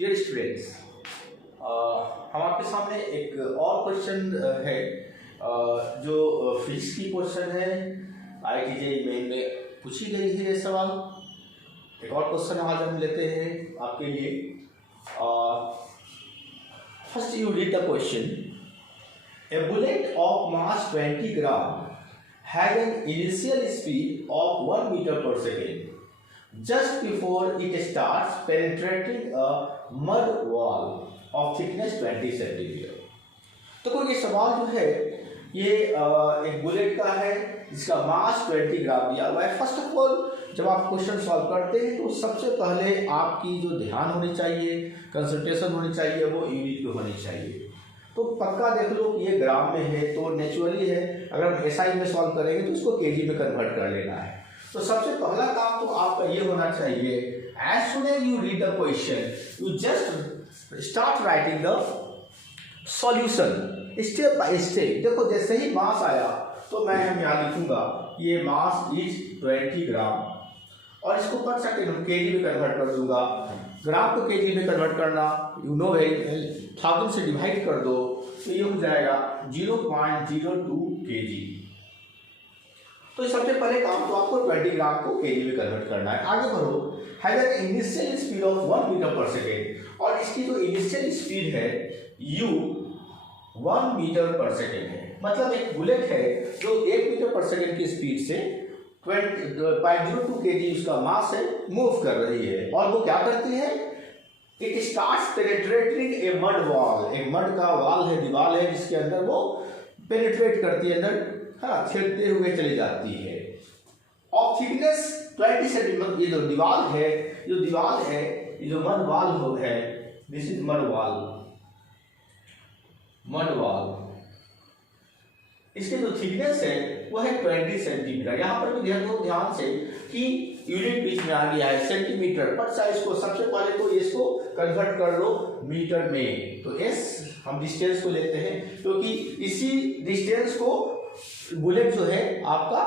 Dear students, हम आपके सामने एक और क्वेश्चन है जो फिजिक्स की क्वेश्चन है। IIT मेन में पूछी गई है ये सवाल। एक और क्वेश्चन आज हम लेते हैं आपके लिए। First you read the question. A bullet of mass 20 gram had an initial speed of 1 meter per second. Just before it starts penetrating a mud wall of thickness 20 centimeter. तो कोई ये सवाल जो है ये एक बुलेट का है जिसका मास 20 ग्राम दिया हुआ है। फर्स्ट ऑफ ऑल जब आप क्वेश्चन सॉल्व करते हैं तो सबसे पहले आपकी जो ध्यान होनी चाहिए, कंसंट्रेशन होनी चाहिए, वो यूनिट पे होनी चाहिए। तो पक्का देख लो कि ये ग्राम में है तो नेचुरली है, अगर हम SI में सॉल्व करेंगे तो इसको kg में कन्वर्ट कर लेना है। तो सबसे पहला काम तो आपका ये होना चाहिए, as soon as you read the question you just start writing the solution step by step. देखो जैसे ही मास आया तो मैं यहाँ लिखूंगा ये मास इज 20 ग्राम और इसको पर सेकेंड kg में कन्वर्ट कर दूंगा। ग्राम को kg में कन्वर्ट करना यू नो वेरी वेल, 1000 से डिवाइड कर दो तो ये हो जाएगा 0.02 kg। तो सबसे पहले काम तो आपको 20 ग्राम को kg में कन्वर्ट करना है। आगे बढ़ो। Has an initial speed of 1 metre per second और इसकी जो इनिशियल स्पीड है u 1 मीटर पर सेकेंड है। मतलब एक बुलेट है जो 1 मीटर पर सेकेंड की स्पीड से 0.02 kg उसका मास है मूव कर रही है। और वो क्या करती है, it starts penetrating A mud wall. एक मड का वॉल है, दीवार है जिसके अंदर वो पेनिट्रेट करती है, अंदर छेदते हुए चली जाती है। Of thickness 20 centimetre. ये जो दीवार है, ये जो मड वॉल है, दिस इज मड वॉल। इसके जो थिकनेस है वो है 20 सेंटीमीटर। यहाँ पर भी ध्यान से कि यूनिट बीच में आ गया है सेंटीमीटर, पर साइज को सबसे पहले तो इसको कन्वर्ट कर लो मीटर में। तो S हम डिस्टेंस को लेते हैं क्योंकि इसी डिस्टेंस को बुलेट जो है आपका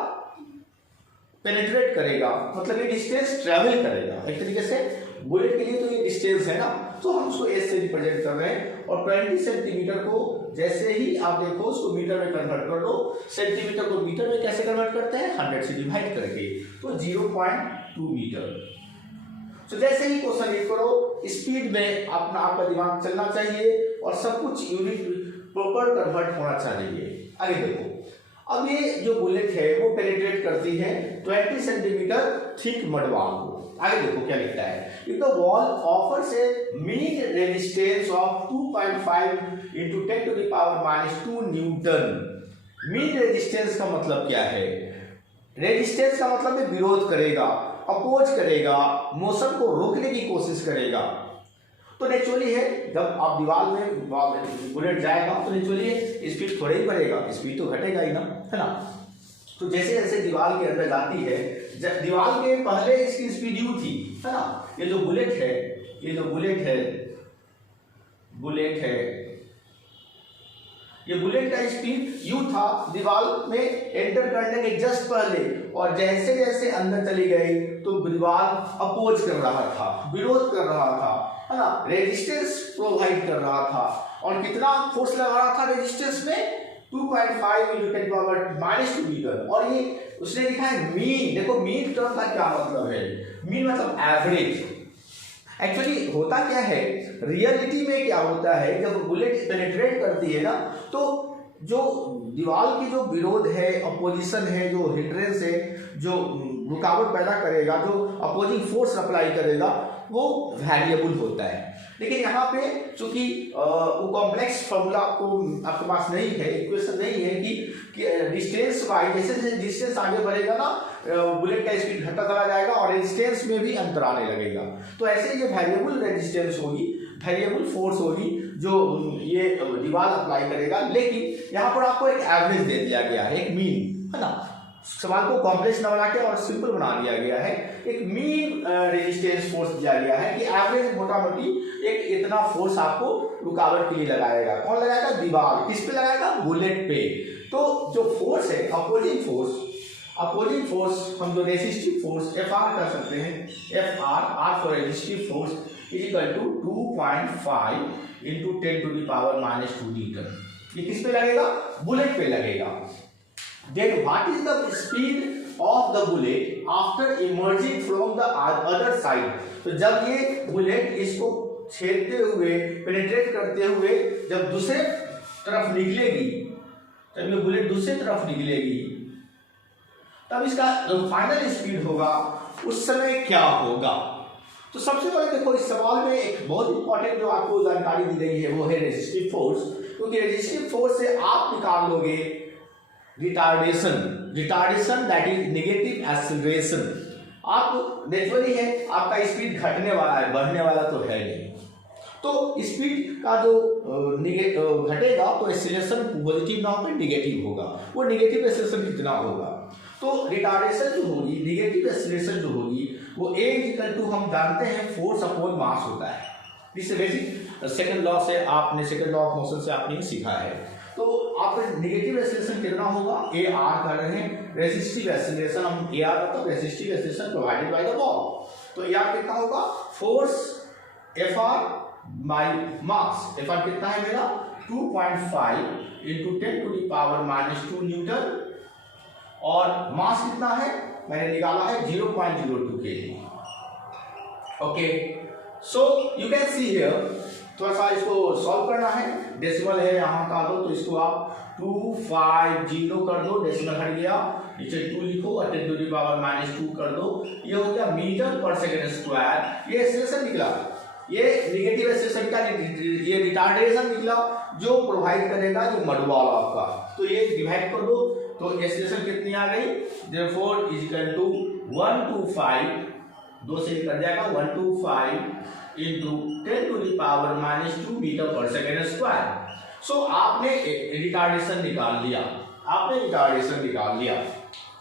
पेनिट्रेट करेगा, मतलब ये डिस्टेंस ट्रैवल करेगा एक तरीके से। बुलेट के लिए तो ये डिस्टेंस है ना, तो हम उसको S से रिप्रेजेंट कर रहे हैं। और 20 सेंटीमीटर को जैसे ही आप देखो उसको मीटर में कन्वर्ट कर दो। सेंटीमीटर को मीटर में कैसे कन्वर्ट करते हैं, 100 से डिवाइड करके, तो 0.2 मीटर। तो जैसे ही क्वेश्चन रीड करो स्पीड में आपका दिमाग चलना चाहिए और सब कुछ यूनिट प्रॉपर कन्वर्ट होना चाहिए। आगे देखो, अब ये जो बुलेट है वो पेनिट्रेट करती है 20 सेंटीमीटर थिक मड वॉल को। आगे देखो क्या लिखता है, if the wall offers A mean resistance of 2.5 × 10⁻⁻² Newton. Mean resistance का मतलब क्या है, रेजिस्टेंस का मतलब है विरोध करेगा, अपोज करेगा, मोशन को रोकने की कोशिश करेगा। तो नेचुरली है जब आप दीवार में बुलेट जाएगा तो नेचुरली स्पीड थोड़ा ही बढ़ेगा, स्पीड तो घटेगा ही ना, है ना। तो जैसे जैसे दीवार के अंदर जाती है, दीवार के पहले इसकी स्पीड u थी, है ना। ये जो बुलेट का स्पीड u था दीवार में एंटर करने के जस्ट पहले, और जैसे जैसे अंदर चली गई तो दीवार अपोज कर रहा था, विरोध कर रहा था, है ना, रेजिस्टेंस प्रोवाइड कर रहा था। और कितना फोर्स लगा रहा था रेजिस्टेंस में, 2.5 × 10⁻⁻² मीटर। और ये उसने लिखा है मीन। देखो मीन टर्म का क्या मतलब है, मीन मतलब एवरेज। एक्चुअली होता क्या है, रियलिटी में क्या होता है, जब बुलेट पेनिट्रेट करती है ना तो जो दीवार की जो विरोध है, अपोजिशन है, जो हिंड्रेंस है, जो रुकावट पैदा करेगा, जो अपोजिंग फोर्स अप्लाई करेगा, वो वेरिएबल होता है। लेकिन यहाँ पे चूंकि वो कॉम्प्लेक्स फॉर्मूला आपके पास नहीं है, इक्वेशन नहीं है कि डिस्टेंस वाइज जैसे जैसे डिस्टेंस आगे बढ़ेगा ना बुलेट का स्पीड घटता चला जाएगा और रेजिस्टेंस में भी अंतर आने लगेगा। तो ऐसे ये वेरिएबल रेजिस्टेंस होगी, वेरिएबल फोर्स होगी जो ये दीवार अप्लाई करेगा। लेकिन यहाँ पर आपको एक एवरेज दे दिया गया है, एक मीन, है ना। सवाल को कॉम्प्लेक्स न बना के और सिंपल बना दिया गया है। एक मीन रेजिस्टेंस फोर्स दिया गया है कि एवरेज मोटा मोटी एक इतना फोर्स आपको रुकावट के लिए लगाएगा। कौन लगाएगा, दीवार। किस पे लगाएगा, बुलेट पे। तो जो फोर्स है, अपोजिंग फोर्स, अपोजिंग फोर्स हम जो रेजिस्टिव फोर्स एफ आर कर सकते हैं, F r for resistive force is equal to 2.5 into 10⁻⁻² newton. ये किस पे लगेगा? बुलेट पे लगेगा। Then what is the speed of the bullet after emerging from the other side? तो जब ये बुलेट इसको छेदते हुए, पेनिट्रेट करते हुए जब दूसरे तरफ निकलेगी, जब ये बुलेट दूसरी तरफ निकलेगी, तब इसका जो फाइनल स्पीड होगा उस समय क्या होगा? तो सबसे पहले देखो, इस सवाल में एक बहुत इंपॉर्टेंट जो आपको जानकारी दी गई है वो है रेजिस्टिव फोर्स, क्योंकि रेजिस्टिव फोर्स से आप निकाल लोगे retardation that is negative acceleration. आप नेचुरली है आपका स्पीड घटने वाला है, बढ़ने वाला तो है नहीं। तो स्पीड का जो घटेगा तो एक्सीलरेशन पॉजिटिव ना होकर नेगेटिव होगा। वो नेगेटिव एक्सीलरेशन कितना होगा? तो रिटार्डेशन जो होगी, नेगेटिव एक्सीलरेशन जो होगी, वो ए इक्वल टू हम जानते हैं फोर्स अपॉन मास होता है। दिस बेसिक सेकंड लॉ से आपने, सेकंड लॉ ऑफ मोशन से आपने सीखा है। तो आप नेगेटिव एक्सीलरेशन कितना होगा? ए आर कर रहे हैं, रेजिस्टिव एक्सीलरेशन हम ए आर मतलब resistive acceleration provided by the ball. तो ए आर कितना होगा? Force F R by mass. F R कितना है मेरा? 2.5 इंटू 10⁻⁻² न्यूटन, और मास कितना है मैंने निकाला है 0.02 kg। Okay, so you can see here, थोड़ा सा इसको सॉल्व करना है। डेसिमल है यहाँ का, दो तो इसको आप 250 कर दो, डेसिमल हट गया, नीचे 2 लिखो और 10⁻⁻² कर दो। ये हो गया मीटर पर सेकेंड स्क्वायर। ये एक्सीलरेशन निकला, ये नेगेटिव एक्सीलरेशन का, ये रिटार्डेशन निकला जो प्रोवाइड करेगा जो मडवाल आपका। तो ये डिवाइड कर दो, तो एक्सीलरेशन कितनी आ गई? देयरफॉर इज इक्वल टू 125, 2 से कट जाएगा, 125 into 10⁻⁻² metre per second square. सो आपने रिटार्डेशन निकाल लिया,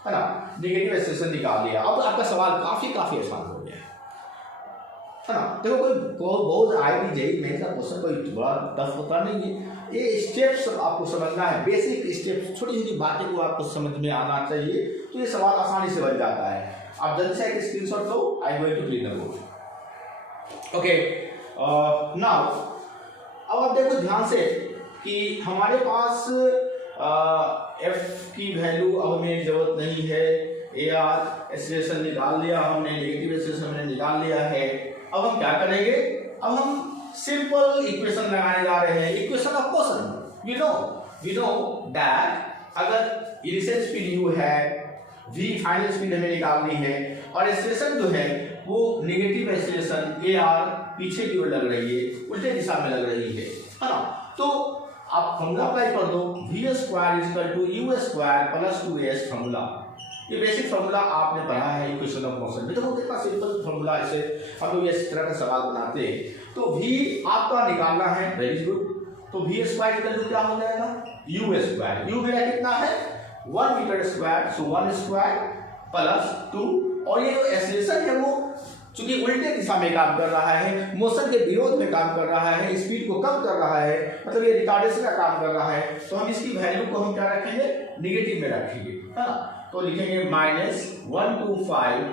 है ना, नेगेटिव एक्सीलरेशन निकाल लिया। अब आपका सवाल काफी आसान हो गया है ना। देखो कोई बहुत आईआईटी जेईई मेंस का क्वेश्चन कोई बड़ा टफ होता नहीं है। ये स्टेप्स आपको समझना है, बेसिक स्टेप्स, छोटी छोटी बातें को आपको समझ में आना चाहिए, तो ये सवाल आसानी से बन जाता है। आप जल्दी से एक स्क्रीनशॉट लो, I am going to clean the board. Okay, now अब आप देखो ध्यान से कि हमारे पास एफ की वैल्यू अब हमें जरूरत नहीं है। ए आर एक्सीलरेशन निकाल लिया हमने, नेगेटिव एक्सीलरेशन हमने निकाल लिया है। अब हम क्या करेंगे? अब हम सिंपल इक्वेशन लगाने जा रहे हैं, equation of motion. We know that अगर इनिशियल स्पीड u है, v फाइनल स्पीड हमें निकालनी है, और एक्सीलरेशन जो है वो नेगेटिव एक्सीलरेशन ए आर पीछे की ओर लग रही है, उल्टे दिशा में लग रही है ना। तो आप फॉर्मूला अप्लाई कर दो, v square equal to u square plus 2s formula. ये बेसिक फॉर्मूला आपने पढ़ा है इक्वेशन ऑफ मोशन में। देखो कितना सिंपल फॉर्मूला, ऐसे हम लोग इस तरह का सवाल बनाते हैं। तो v आपका निकालना है, वेरी गुड। तो v स्क्वायर इक्वल टू क्या हो जाएगा? u square. u मेरा कितना है? 1 मीटर स्क्वायर, सो 1 स्क्वायर प्लस 2, और ये जो एक्सीलरेशन है वो चूंकि उल्टे दिशा में काम कर रहा है, मोशन के विरोध में काम कर रहा है, स्पीड को कम कर रहा है, मतलब ये रिटार्डेशन का काम कर रहा है, तो हम इसकी वैल्यू को हम क्या रखेंगे? नेगेटिव में रखेंगे, है ना। तो लिखेंगे -125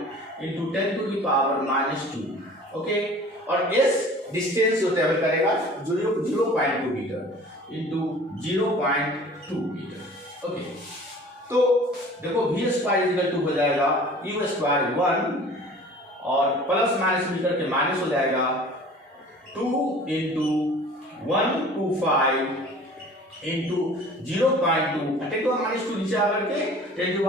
इंटू 10⁻⁻²। ओके, और s डिस्टेंस जो ट्रेवल करेगा 0.2 मीटर इंटू 0.2 मीटर। ओके, तो देखो v स्क्वायर इक्वल टू हो जाएगा u स्क्वायर 1 और प्लस माइनस मीटर के माइनस हो जाएगा 2 इंटू 125 इंटू 0.2, 10⁻² नीचे आकर के 10⁻+2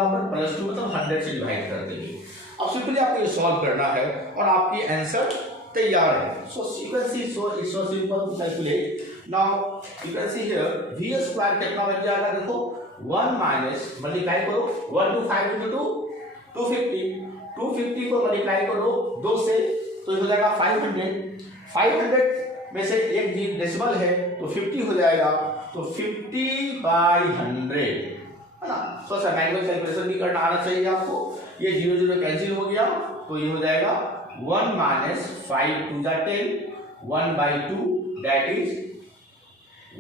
मतलब 100 से डिवाइड कर देंगे। अब सिंपली आपको ये सॉल्व करना है और आपकी आंसर तैयार है। So you can see, so it's so simple to calculate. Now you can see here v square कितना बन जाएगा? देखो 1 माइनस मल्टीप्लाई करो 125 इंटू 250 को मल्टीप्लाई करो 2 से, तो ये हो जाएगा 500 में से एक डेसिमल है तो 50 हो जाएगा, तो 50/100, है ना। सो सर मैनुअल कैलकुलेशन भी करना आना चाहिए आपको। ये 0 कैंसिल हो गया, तो ये हो जाएगा 1 माइनस 5 2 जा 10, 1/2 that is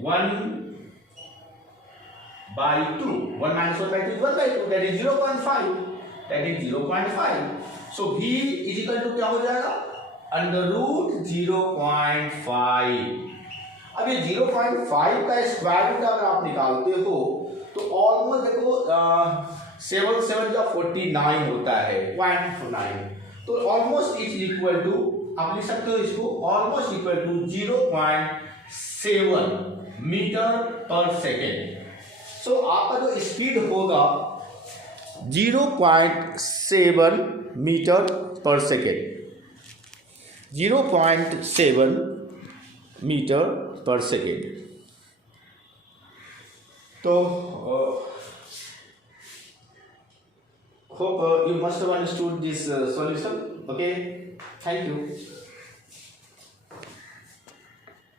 1/2, 1 minus 1/2 1/2 that is 0.5। That is 0.5. So v is equal to क्या हो जाएगा, अंडर रूट 0.5. अब ये 0.5 का स्क्वायर रूट अगर आप निकालते हो तो ऑलमोस्ट देखो 7 7 का 49 होता है, 0.9. तो ऑलमोस्ट इज इक्वल टू, आप लिख सकते हो इसको almost equal to 0.7 metre per second. सो आपका जो स्पीड होगा 0.7 metre per second, 0.7 metre per second. तो hope you must have understood this solution. Okay, thank you.